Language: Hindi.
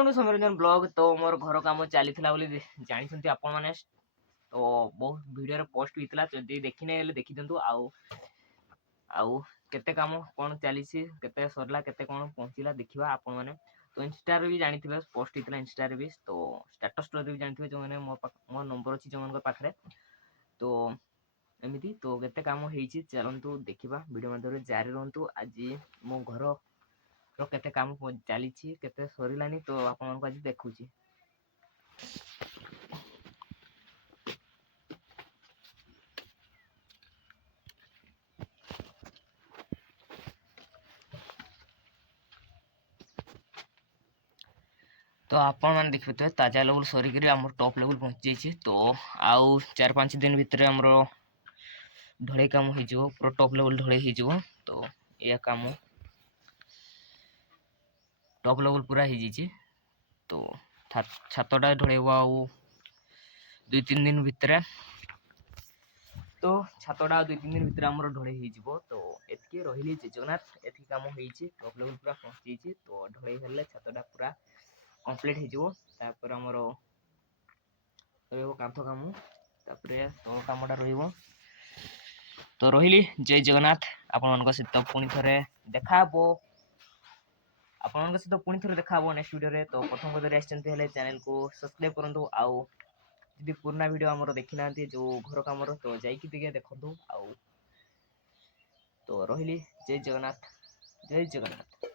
Welcome to Soumyaranjan blog. तो मोर घर काम चली जानी आपण मैंने तो बहुत वीडियो पोस्ट होता जदि देखी नहीं देखी दिंतु आउ केते काम कौन चली केते सरला केते कौन पहुँचला देखा आपण मैंने तो इंस्टा भी जानी पोस्ट होता इंस्टा भी तो स्टेटस स्टोरी भी जानी जो मैंने मो नंबर अच्छी जो पाखे तो एमती तो केते काम होती चलतु देखा वीडियो मध्य जारी रुहतु। आज मो घर केते काम चली केते सरिलानी तो आपन आज देखुची। तो आपण मैंने देखते ताजा लेवल सरिक आम टॉप लेवल पहुंची जाइए। तो आउ 4-5 दिन भितर आम ढले काम हो पूरा टॉप लेवल ढले हो। तो यह काम टॉप लेवल पूरा हो जाइए। तो छातटा ढलेब आउ 2-3 दिन भितर तो छातटा 2-3 दिन भितर आम ढले हो। तो एति रही जगन्नाथ एति काम हो टॉप लेवल पूरा पहुंची जाइए। तो ढले हेल्ले छातटा पूरा कंप्लीट होपर आमर कांथ काम तल कामटा रही। तो रही जय जगन्नाथ आपण सहित पुणी थे देखा आपण सहित पुणी थे देखा नेक्स्ट वीडियो। तो प्रथम पदर आसते चैनल को सब्सक्राइब करूँ। आउ जी पुराना वीडियो आमर देखी ना जो घर कम तो जाइए देखु। आउ तो रही जय जगन्नाथ जय जगन्नाथ।